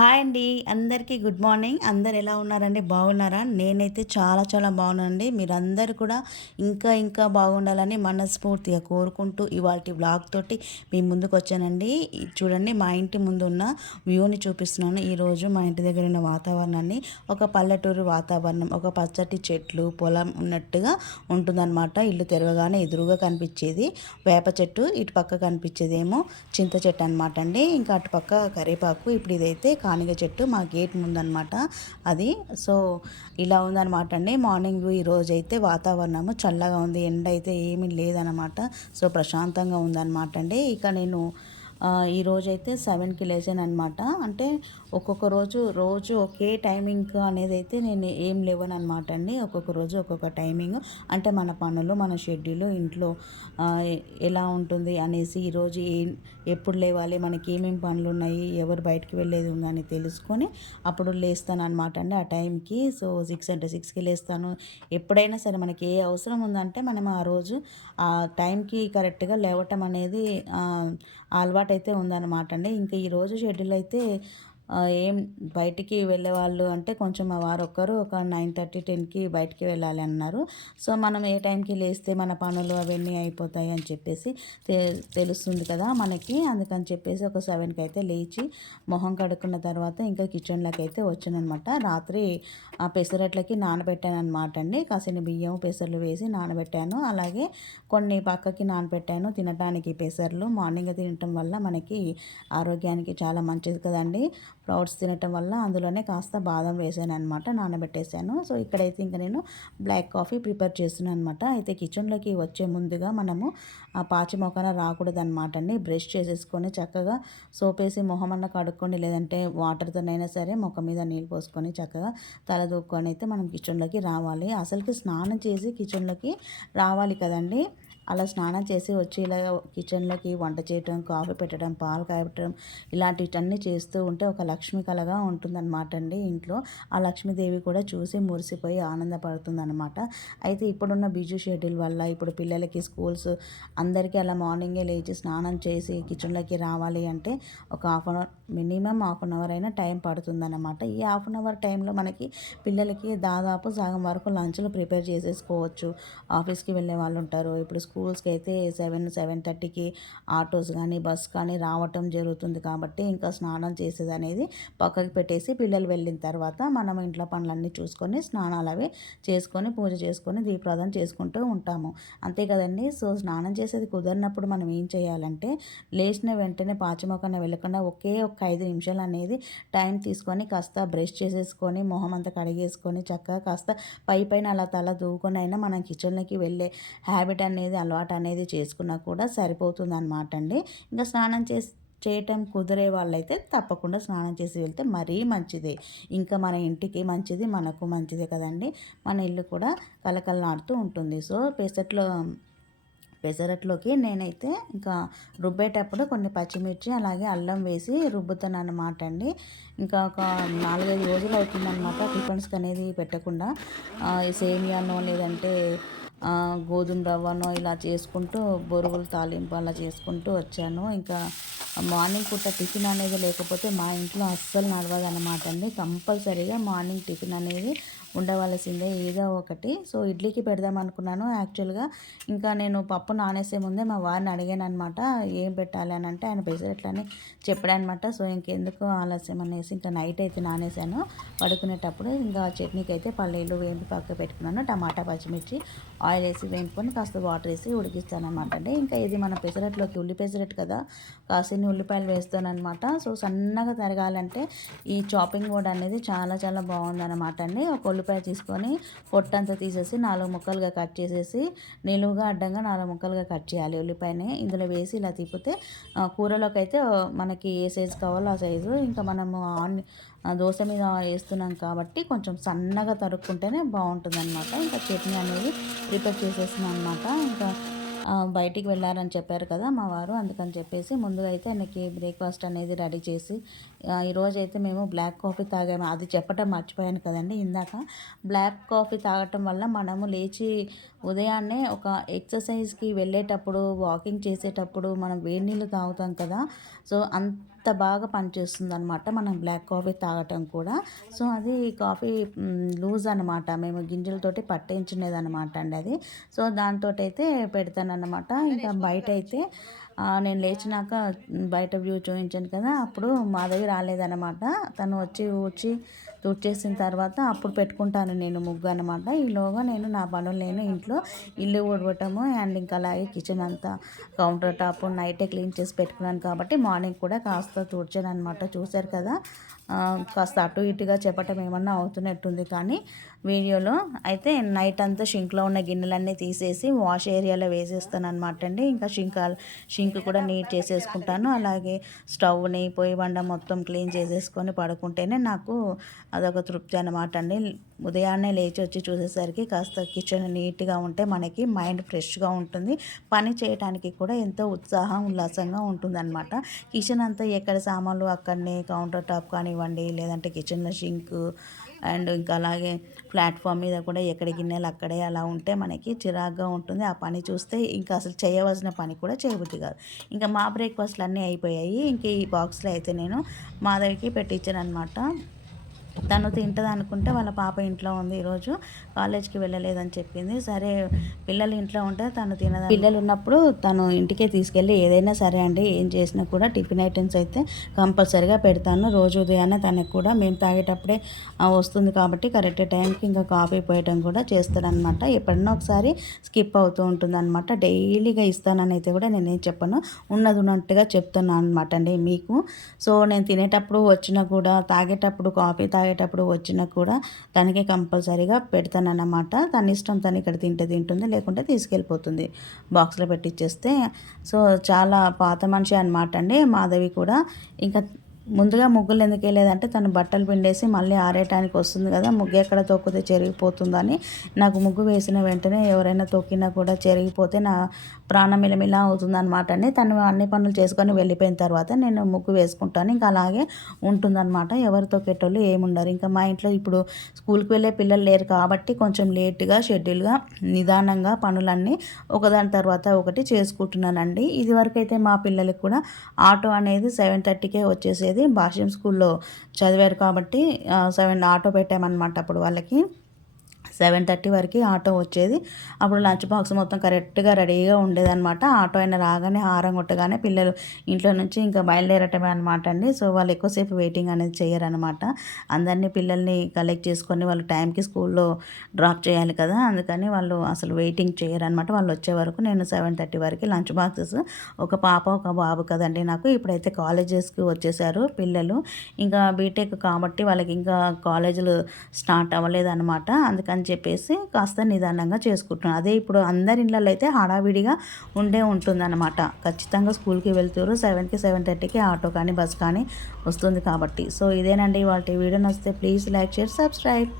Hi అండి. అందరికీ good morning. అందరు ఎలా ఉన్నారండి? బాగున్నారా? నేనైతే చాలా చాలా బాగున్నానండి. మీరందరూ కూడా ఇంకా ఇంకా బాగుండాలని మనస్ఫూర్తిగా కోరుకుంటూ ఇవాళ బ్లాగ్ తోటి మీ ముందుకు వచ్చానండి. చూడండి మా ఇంటి ముందు ఉన్న వ్యూని చూపిస్తున్నాను. ఈరోజు మా ఇంటి దగ్గర ఉన్న వాతావరణాన్ని ఒక పల్లెటూరు వాతావరణం ఒక పచ్చటి చెట్లు పొలం ఉన్నట్టుగా ఉంటుందన్నమాట. ఇల్లు తిరగగానే ఎదురుగా కనిపించేది వేప చెట్టు ఇటు పక్క కనిపించేదేమో చింత చెట్టు అనమాట అండి. ఇంకా అటుపక్క కరివేపాకు ఇప్పుడు ఇదైతే కానిగ చెట్టు మా గేట్ ముందనమాట. అది సో ఇలా ఉందనమాట అండి. మార్నింగ్ వ్యూ ఈరోజు అయితే వాతావరణము చల్లగా ఉంది. ఎండ అయితే ఏమీ లేదనమాట. సో ప్రశాంతంగా ఉందనమాట అండి. ఇక నేను ఈరోజైతే సెవెన్కి లేచాను అనమాట అంటే ఒక్కొక్క రోజు రోజు ఒకే టైమింగ్ అనేది అయితే నేను ఏం లేవను అనమాట అండి ఒక్కొక్క రోజు ఒక్కొక్క టైమింగ్. అంటే మన పనులు మన షెడ్యూల్ ఇంట్లో ఎలా ఉంటుంది అనేసి ఈరోజు ఏ ఎప్పుడు లేవాలి మనకి ఏమేమి పనులు ఉన్నాయి ఎవరు బయటికి వెళ్ళేది ఉందని తెలుసుకొని అప్పుడు లేస్తాను అనమాట అండి ఆ టైంకి. సో సిక్స్ అంటే సిక్స్కి లేస్తాను. ఎప్పుడైనా సరే మనకి ఏ అవసరం ఉందంటే మనం ఆ రోజు ఆ టైంకి కరెక్ట్గా లేవటం అనేది అలవాటైతే ఉందన్నమాట అండి ఇంకా ఈరోజు షెడ్యూల్ అయితే ఏం బయటికి వెళ్ళే వాళ్ళు అంటే కొంచెం మా వారు ఒక్కరు ఒక నైన్ థర్టీ టెన్కి బయటికి వెళ్ళాలి అన్నారు. సో మనం ఏ టైంకి లేస్తే మన పనులు అవన్నీ అయిపోతాయి అని చెప్పేసి తెలుస్తుంది కదా మనకి. అందుకని చెప్పేసి ఒక సెవెన్కి అయితే లేచి మొహం కడుక్కున్న తర్వాత ఇంకా కిచెన్లోకి అయితే వచ్చానమాట రాత్రి ఆ పెసరట్లకి నానబెట్టాను అనమాట అండి. కాసిన బియ్యం పెసర్లు వేసి నానబెట్టాను. అలాగే కొన్ని పక్కకి నానబెట్టాను తినడానికి పెసర్లు. మార్నింగ్ తినటం వల్ల మనకి ఆరోగ్యానికి చాలా మంచిది కదండి. స్ప్రౌట్స్ తినటం వల్ల అందులోనే కాస్త బాదం వేసాను అనమాట నానబెట్టేశాను. సో ఇక్కడైతే ఇంకా నేను బ్లాక్ కాఫీ ప్రిపేర్ చేస్తున్నాను అనమాట అయితే కిచెన్లోకి వచ్చే ముందుగా మనము ఆ పాచి మొక్కన రాకూడదు అనమాట అండి. బ్రష్ చేసేసుకొని చక్కగా సోప్ వేసి మొహం అన్న కడుక్కొని లేదంటే వాటర్తోనైనా సరే మొక్క మీద నీళ్ళు పోసుకొని చక్కగా తల దూక్కొని అయితే మనం కిచెన్లోకి రావాలి. అసలుకి స్నానం చేసి కిచెన్లోకి రావాలి కదండి. అలా స్నానం చేసి వచ్చి ఇలా కిచెన్లోకి వంట చేయటం కాఫీ పెట్టడం పాలు కాయటం ఇలాంటివన్నీ చేస్తూ ఉంటే ఒక లక్ష్మి కలగా ఉంటుందన్నమాట అండి ఇంట్లో. ఆ లక్ష్మీదేవి కూడా చూసి మురిసిపోయి ఆనందపడుతుందన్నమాట. అయితే ఇప్పుడున్న బిజీ షెడ్యూల్ వల్ల ఇప్పుడు పిల్లలకి స్కూల్స్ అందరికీ అలా మార్నింగే లేచి స్నానం చేసి కిచెన్లోకి రావాలి అంటే ఒక half an hour minimum half an hour అయినా టైం పడుతుందన్నమాట. ఈ హాఫ్ అన్ అవర్ టైంలో మనకి పిల్లలకి దాదాపు సగం వరకు లంచ్లు ప్రిపేర్ చేసేసుకోవచ్చు. ఆఫీస్కి వెళ్ళే వాళ్ళు ఉంటారు. ఇప్పుడు స్కూల్ స్కూల్స్కి అయితే సెవెన్ సెవెన్ థర్టీకి ఆటోస్ కానీ బస్ కానీ రావటం జరుగుతుంది కాబట్టి ఇంకా స్నానం చేసేది అనేది పక్కకి పెట్టేసి పిల్లలు వెళ్ళిన తర్వాత మనం ఇంట్లో పనులన్నీ చూసుకొని స్నానాలు అవి చేసుకొని పూజ చేసుకొని దీపారాధన చేసుకుంటూ ఉంటాము. అంతే కదండి. సో స్నానం చేసేది కుదరినప్పుడు మనం ఏం చేయాలంటే లేచిన వెంటనే పాచిమొక్కన వెళ్ళకుండా ఒకే ఒక ఐదు నిమిషాలు అనేది టైం తీసుకొని కాస్త బ్రష్ చేసేసుకొని మొహం అంతా కడిగేసుకొని చక్కగా కాస్త పై పైన అలా తల దూకొని అయినా మనం కిచెన్లోకి వెళ్ళే హ్యాబిట్ అనేది అలవాటు అనేది చేసుకున్నా కూడా సరిపోతుంది అనమాట అండి ఇంకా స్నానం చేసి చేయటం కుదిరే వాళ్ళైతే తప్పకుండా స్నానం చేసి వెళ్తే మరీ మంచిదే. ఇంకా మన ఇంటికి మంచిది మనకు మంచిదే కదండి. మన ఇల్లు కూడా కలకలనాడుతూ ఉంటుంది. సో పెసట్లో పెసరట్లోకి నేనైతే ఇంకా రుబ్బేటప్పుడు కొన్ని పచ్చిమిర్చి అలాగే అల్లం వేసి రుబ్బుతాను అనమాట అండి ఇంకా ఒక నాలుగైదు రోజులు అవుతుందన్నమాట టిఫిన్స్కి అనేది పెట్టకుండా సేమియానో లేదంటే గోధుమ రవ్వను ఇలా చేసుకుంటూ బొరుగులు తాలింపు అలా చేసుకుంటూ వచ్చాను. ఇంకా మార్నింగ్ పూట టిఫిన్ అనేది లేకపోతే మా ఇంట్లో అస్సలు నడవదు అనమాట అండి. కంపల్సరీగా మార్నింగ్ టిఫిన్ అనేది ఉండవలసిందే ఏదో ఒకటి. సో ఇడ్లీకి పెడదాం అనుకున్నాను. యాక్చువల్గా ఇంకా నేను పప్పు నానేసే ముందే మా వారిని అడిగాను అనమాట ఏం పెట్టాలి? అని అంటే ఆయన పెసరట్లని చెప్పాడనమాట సో ఇంకెందుకు ఆలస్యం అనేసి ఇంకా నైట్ అయితే నానేసాను. పడుకునేటప్పుడు ఇంకా చట్నీకి అయితే పల్లీలు వేంపి పక్క పెట్టుకున్నాను. టమాటా పచ్చిమిర్చి ఆయిల్ వేసి వేంపుకొని కాస్త వాటర్ వేసి ఉడికిస్తాను అనమాట అండి. ఇంకా ఇది మన పెసరట్లోకి ఉల్లి పెసరట్టు కదా కాసిన ఉల్లిపాయలు వేస్తాను అనమాట సో సన్నగా తరగాలంటే ఈ చాపింగ్ బోర్డ్ అనేది చాలా చాలా బాగుందన్నమాట అండి. ఒక ఉల్లిపాయ తీసుకొని పొట్టంతా తీసేసి నాలుగు ముక్కలుగా కట్ చేసేసి నిలువుగా అడ్డంగా నాలుగు ముక్కలుగా కట్ చేయాలి ఉల్లిపాయని. ఇందులో వేసి ఇలా తిప్పితే కూరలోకి అయితే మనకి ఏ సైజు కావాలో ఆ సైజు. ఇంకా మనము ఆన్ దోశ మీద వేస్తున్నాం కాబట్టి కొంచెం సన్నగా తరుక్కుంటేనే బాగుంటుంది అనమాట ఇంకా చట్నీ అనేది ప్రిపేర్ చేసేస్తున్నాం అనమాట ఇంకా బయటికి వెళ్ళారని చెప్పారు కదా మా వారు అందుకని చెప్పేసి ముందుగా అయితే ఆయనకి బ్రేక్ఫాస్ట్ అనేది రెడీ చేసి ఈరోజు అయితే మేము బ్లాక్ కాఫీ తాగాము. అది చెప్పటం మర్చిపోయాను కదండి. ఇందాక బ్లాక్ కాఫీ తాగటం వల్ల మనము లేచి ఉదయాన్నే ఒక ఎక్సర్సైజ్కి వెళ్ళేటప్పుడు వాకింగ్ చేసేటప్పుడు మనం వేడి నీళ్ళు తాగుతాం కదా. సో అంత అంత బాగా పనిచేస్తుంది అనమాట మనం బ్లాక్ కాఫీ తాగటం కూడా. సో అది కాఫీ లూజ్ అనమాట మేము గింజలతోటి పట్టించినది అనమాట అండి అది. సో దాంతో అయితే పెడతానన్నమాట ఇంకా బయట అయితే నేను లేచినాక బయట వ్యూ చూపించాను కదా అప్పుడు మాధవి రాలేదన్నమాట. తను వచ్చి ఊడ్చి తుడిచేసిన తర్వాత అప్పుడు పెట్టుకుంటాను నేను ముగ్గు అనమాట ఈలోగా నేను నా పనులు నేను ఇంట్లో ఇల్లు ఊడవటము అండ్ ఇంకా అలాగే కిచెన్ అంతా కౌంటర్ టాప్ నైటే క్లీన్ చేసి పెట్టుకున్నాను కాబట్టి మార్నింగ్ కూడా కాస్త తుడిచాను అనమాట చూశారు కదా? కాస్త అటు ఇటుగా చెప్పటం ఏమన్నా అవుతున్నట్టుంది కానీ వీడియోలో అయితే నైట్ అంతా షింక్లో ఉన్న గిన్నెలన్నీ తీసేసి వాష్ ఏరియాలో వేసేస్తాను అనమాట అండి. ఇంకా షింక్ షింక్ కూడా నీట్ చేసేసుకుంటాను. అలాగే స్టవ్ని పొయ్యి బండ మొత్తం క్లీన్ చేసేసుకొని పడుకుంటేనే నాకు అదొక తృప్తి అనమాట అండి. ఉదయాన్నే లేచి వచ్చి చూసేసరికి కాస్త కిచెన్ నీట్గా ఉంటే మనకి మైండ్ ఫ్రెష్గా ఉంటుంది. పని చేయడానికి కూడా ఎంతో ఉత్సాహం ఉల్లాసంగా ఉంటుందన్నమాట. కిచెన్ అంతా ఎక్కడ సామాన్లు అక్కడనే కౌంటర్ టాప్ కానివ్వండి లేదంటే కిచెన్లో షింక్ అండ్ ఇంకా అలాగే ప్లాట్ఫామ్ మీద కూడా ఎక్కడ గిన్నెలు అక్కడే అలా ఉంటే మనకి చిరాగ్గా ఉంటుంది. ఆ పని చూస్తే ఇంకా అసలు చేయవలసిన పని కూడా చేయబుద్ధి కాదు. ఇంకా మా బ్రేక్ఫాస్ట్లు అన్నీ అయిపోయాయి. ఇంక ఈ బాక్స్లో అయితే నేను మాధవికి పెట్టించాను అనమాట తను తింటుంది అనుకుంటే వాళ్ళ పాప ఇంట్లో ఉంది ఈరోజు కాలేజ్కి వెళ్ళలేదని చెప్పింది. సరే పిల్లలు ఇంట్లో ఉంటే తను తినదు. పిల్లలు ఉన్నప్పుడు తను ఇంటికే తీసుకెళ్ళి ఏదైనా సరే అండి ఏం చేసినా కూడా టిఫిన్ ఐటమ్స్ అయితే కంపల్సరీగా పెడతాను. రోజు ఉదయాన్నే తనకు కూడా మేము తాగేటప్పుడే వస్తుంది కాబట్టి కరెక్ట్ టైంకి ఇంకా కాఫీ పోయటం కూడా చేస్తానన్నమాట ఎప్పుడన్నా ఒకసారి స్కిప్ అవుతూ ఉంటుంది అనమాట డైలీగా ఇస్తానని అయితే కూడా నేనేం చెప్పను. ఉన్నది ఉన్నట్టుగా చెప్తున్నాను అనమాట అండి మీకు. సో నేను తినేటప్పుడు వచ్చినా కూడా తాగేటప్పుడు కాఫీ తాగేటప్పుడు వచ్చినా కూడా తనకి కంపల్సరీగా పెడతానన్నమాట. తన ఇష్టం తను ఇక్కడ తింటే తింటుంది లేకుంటే తీసుకెళ్ళిపోతుంది. బాక్స్లో పెట్టిచ్చేస్తే. సో చాలా పాత మనిషి అనమాట అండి మాధవి కూడా. ఇంకా ముందుగా ముగ్గులు ఎందుకు వేయలేదంటే తను బట్టలు పిండేసి మళ్ళీ ఆరేయటానికి వస్తుంది కదా ముగ్గు ఎక్కడ తొక్కితే చెరిగిపోతుందని. నాకు ముగ్గు వేసిన వెంటనే ఎవరైనా తొక్కినా కూడా చెరిగిపోతే నా ప్రాణం మిలమిలా అవుతుంది అనమాట అండి. తను అన్ని పనులు చేసుకొని వెళ్ళిపోయిన తర్వాత నేను ముగ్గు వేసుకుంటాను. ఇంకా అలాగే ఉంటుందన్నమాట. ఎవరు తొక్కేటోళ్ళు ఏముండరు ఇంకా మా ఇంట్లో ఇప్పుడు స్కూల్కి వెళ్ళే పిల్లలు లేరు కాబట్టి కొంచెం లేట్గా షెడ్యూల్గా నిదానంగా పనులన్నీ ఒకదాని తర్వాత ఒకటి చేసుకుంటున్నానండి. ఇది వరకు అయితే మా పిల్లలకి కూడా ఆటో అనేది సెవెన్ థర్టీకే వచ్చేసేది. భాష్యం స్కూల్లో చదివారు కాబట్టి సెవెన్ ఆటో పెట్టామన్నమాట అప్పుడు వాళ్ళకి. సెవెన్ థర్టీ వరకు ఆటో వచ్చేది. అప్పుడు లంచ్ బాక్స్ మొత్తం కరెక్ట్గా రెడీగా ఉండేదన్నమాట. ఆటో అయినా రాగానే హారం కొట్టగానే పిల్లలు ఇంట్లో నుంచి ఇంకా బయలుదేరటమే అనమాట అండి. సో వాళ్ళు ఎక్కువసేపు వెయిటింగ్ అనేది చేయరనమాట అందరినీ పిల్లల్ని కలెక్ట్ చేసుకొని వాళ్ళు టైంకి స్కూల్లో డ్రాప్ చేయాలి కదా. అందుకని వాళ్ళు అసలు వెయిటింగ్ చేయరనమాట వాళ్ళు వచ్చే వరకు నేను సెవెన్ థర్టీ వరకు లంచ్ బాక్సెస్ ఒక పాప ఒక బాబు కదండి నాకు. ఇప్పుడైతే కాలేజెస్కి వచ్చేసారు పిల్లలు. ఇంకా బీటెక్ కాబట్టి వాళ్ళకి ఇంకా కాలేజీలు స్టార్ట్ అవ్వలేదన్నమాట. అందుకని చెప్పేసి కాస్త నిదానంగా చేసుకుంటున్నాను. అదే ఇప్పుడు అందరి ఇళ్ళల్లో అయితే హడావిడిగా ఉండే ఉంటుందన్నమాట. ఖచ్చితంగా స్కూల్కి వెళ్తారు సెవెన్కి సెవెన్ థర్టీకి ఆటో కానీ బస్ కానీ వస్తుంది కాబట్టి. సో ఇదేనండి వాటి వీడియో నచ్చితే ప్లీజ్ లైక్ షేర్ సబ్స్క్రైబ్.